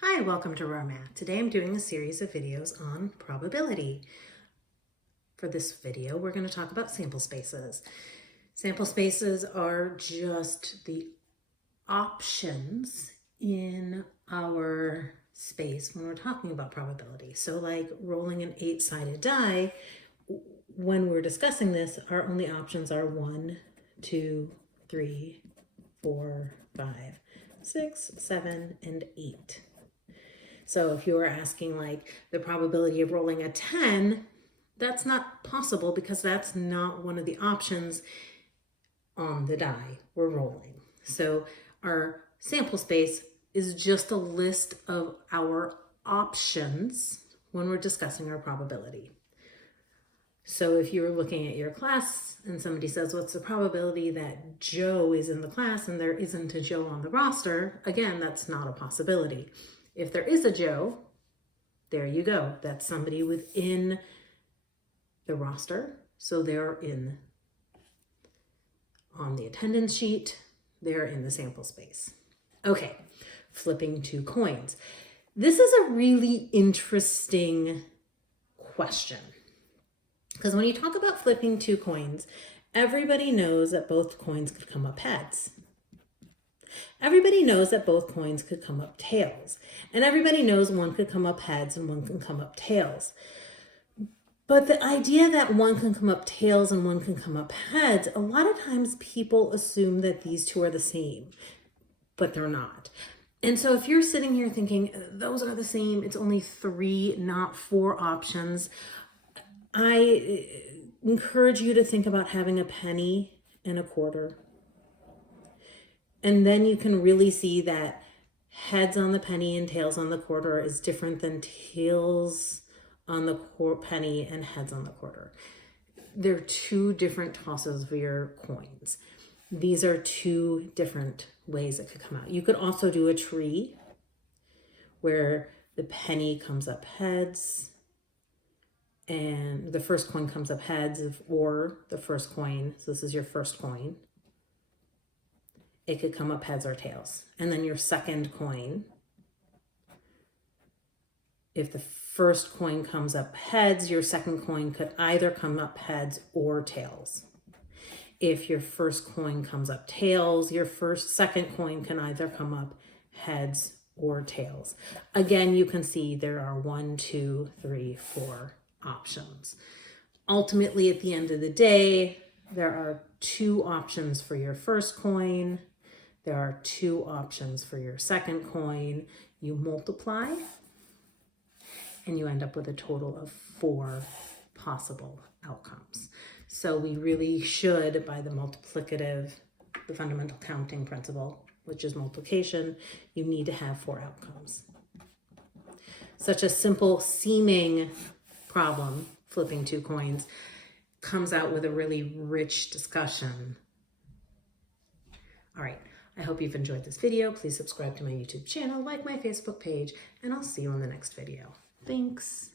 Hi, welcome to Raw Math. Today I'm doing a series of videos on probability. For this video, we're going to talk about sample spaces. Sample spaces are just the options in our space when we're talking about probability. So like rolling an 8-sided die, when we're discussing this, our only options are 1, 2, 3, 4, 5, 6, 7, and 8. So if you were asking like the probability of rolling a 10, that's not possible because that's not one of the options on the die we're rolling. So our sample space is just a list of our options when we're discussing our probability. So if you were looking at your class and somebody says, what's the probability that Joe is in the class and there isn't a Joe on the roster? Again, that's not a possibility. If there is a Joe, there you go. That's somebody within the roster. So they're on the attendance sheet, they're in the sample space. Okay, flipping 2 coins. This is a really interesting question. Because when you talk about flipping 2 coins, everybody knows that both coins could come up heads. Everybody knows that both coins could come up tails. And everybody knows one could come up heads and one can come up tails. But the idea that one can come up tails and one can come up heads, a lot of times people assume that these two are the same, but they're not. And so if you're sitting here thinking, those are the same, it's only 3, not 4 options, I encourage you to think about having a penny and a quarter. And then you can really see that heads on the penny and tails on the quarter is different than tails on the penny and heads on the quarter. They're 2 different tosses of your coins. These are 2 different ways it could come out. You could also do a tree where the penny comes up heads and the first coin comes up heads, or the first coin, so this is your first coin, it could come up heads or tails. And then your second coin, if the first coin comes up heads, your second coin could either come up heads or tails. If your first coin comes up tails, your second coin can either come up heads or tails. Again, you can see there are 1, 2, 3, 4 options. Ultimately, at the end of the day, there are 2 options for your first coin. There are 2 options for your second coin. You multiply and you end up with a total of 4 possible outcomes. So we really should, by the fundamental counting principle, which is multiplication, you need to have 4 outcomes. Such a simple seeming problem, flipping 2 coins, comes out with a really rich discussion. All right, I hope you've enjoyed this video. Please subscribe to my YouTube channel, like my Facebook page, and I'll see you on the next video. Thanks.